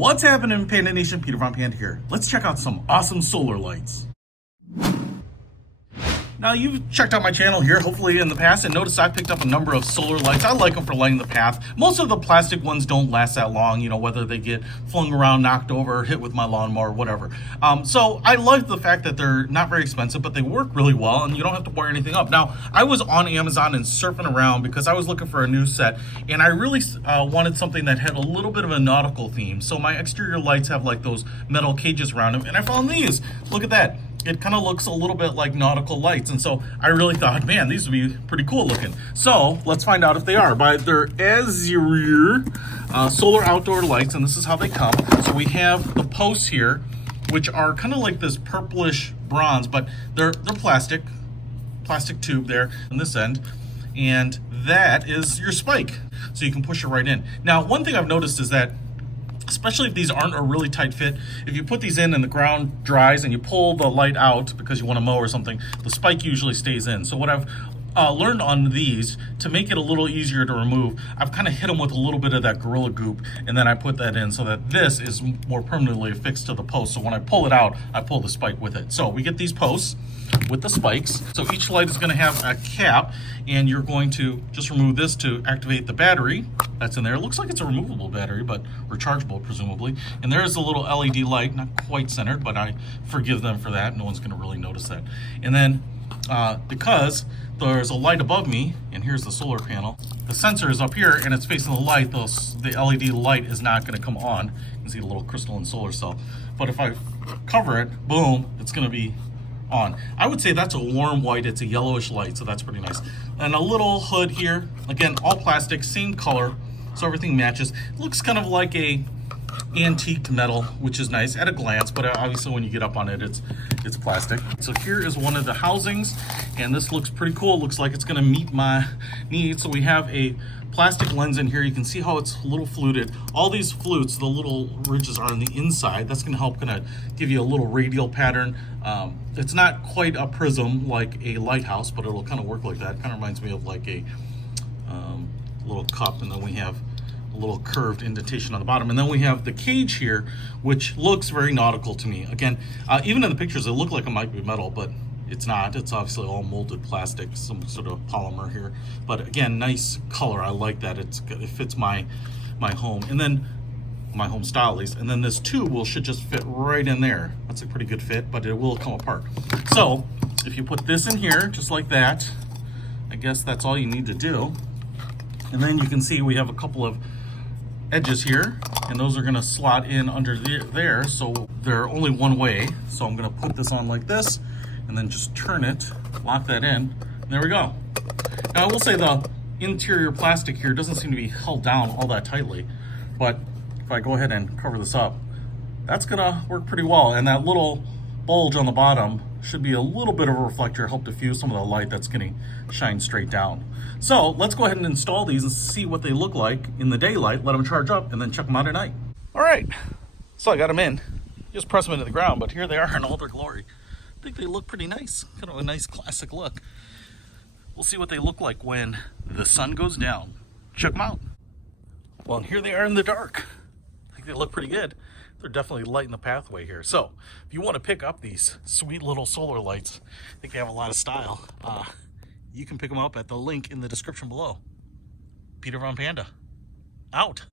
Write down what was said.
What's happening, Panda Nation? Peter Von Panda here. Let's check out some awesome solar lights. Now, you've checked out my channel here, hopefully in the past, and noticed I picked up a number of solar lights. I like them for lighting the path. Most of the plastic ones don't last that long, whether they get flung around, knocked over, hit with my lawnmower, whatever. So I like the fact that they're not very expensive, but they work really well, and you don't have to wire anything up. Now, I was on Amazon and surfing around because I was looking for a new set, and I really wanted something that had a little bit of a nautical theme. So my exterior lights have like those metal cages around them, and I found these. Look at that. It kind of looks a little bit like nautical lights, and so I really thought, man, these would be pretty cool looking. So let's find out if they are. They're AZIRIER solar outdoor lights, and this is how they come. So we have the posts here, which are kind of like this purplish bronze, but they're plastic tube there on this end, and that is your spike, so you can push it right in. Now, one thing I've noticed is that, especially if these aren't a really tight fit, if you put these in and the ground dries and you pull the light out because you want to mow or something, the spike usually stays in. So what I've learned on these, to make it a little easier to remove, I've kind of hit them with a little bit of that Gorilla Goop, and then I put that in so that this is more permanently affixed to the post. So when I pull it out, I pull the spike with it. So we get these posts with the spikes. So each light is going to have a cap, and you're going to just remove this to activate the battery that's in there. It looks like it's a removable battery, but rechargeable presumably. And there's a little LED light, not quite centered, but I forgive them for that. No one's going to really notice that. And then because there's a light above me, and here's the solar panel, the sensor is up here and it's facing the light, the LED light is not going to come on. You can see the little crystalline solar cell. But if I cover it, boom, it's going to be on. I would say that's a warm white. It's a yellowish light, so that's pretty nice. And a little hood here, again, all plastic, same color, so everything matches. It looks kind of like a antique metal, which is nice at a glance, but obviously when you get up on it, it's plastic. So here is one of the housings, and this looks pretty cool. It looks like it's going to meet my needs. So we have a plastic lens in here. You can see how it's a little fluted. All these flutes, the little ridges are on the inside. That's going to help kind of give you a little radial pattern. It's not quite a prism like a lighthouse, but it'll kind of work like that. Kind of reminds me of like a little cup, and then we have a little curved indentation on the bottom, and then we have the cage here, which looks very nautical to me. Again, even in the pictures it looked like it might be metal, but it's not. It's obviously all molded plastic, some sort of polymer here. But again, nice color. I like that. It fits my home, and then my home style at least. And then this tube should just fit right in there. That's a pretty good fit, but it will come apart. So if you put this in here just like that, I guess that's all you need to do. And then you can see we have a couple of edges here, and those are going to slot in under there, so they're only one way. So I'm going to put this on like this, and then just turn it, lock that in, and there we go. Now I will say the interior plastic here doesn't seem to be held down all that tightly, but if I go ahead and cover this up, that's going to work pretty well. And that little bulge on the bottom should be a little bit of a reflector, help diffuse some of the light that's going to shine straight down. So let's go ahead and install these and see what they look like in the daylight, let them charge up, and then check them out at night. All right, so I got them in. Just press them into the ground, but here they are in all their glory. I think they look pretty nice, kind of a nice classic look. We'll see what they look like when the sun goes down. Check them out. Well, and here they are in the dark. I think they look pretty good. They're definitely lighting the pathway here. So if you want to pick up these sweet little solar lights, I think they have a lot of style. You can pick them up at the link in the description below. Peter Von Panda, out.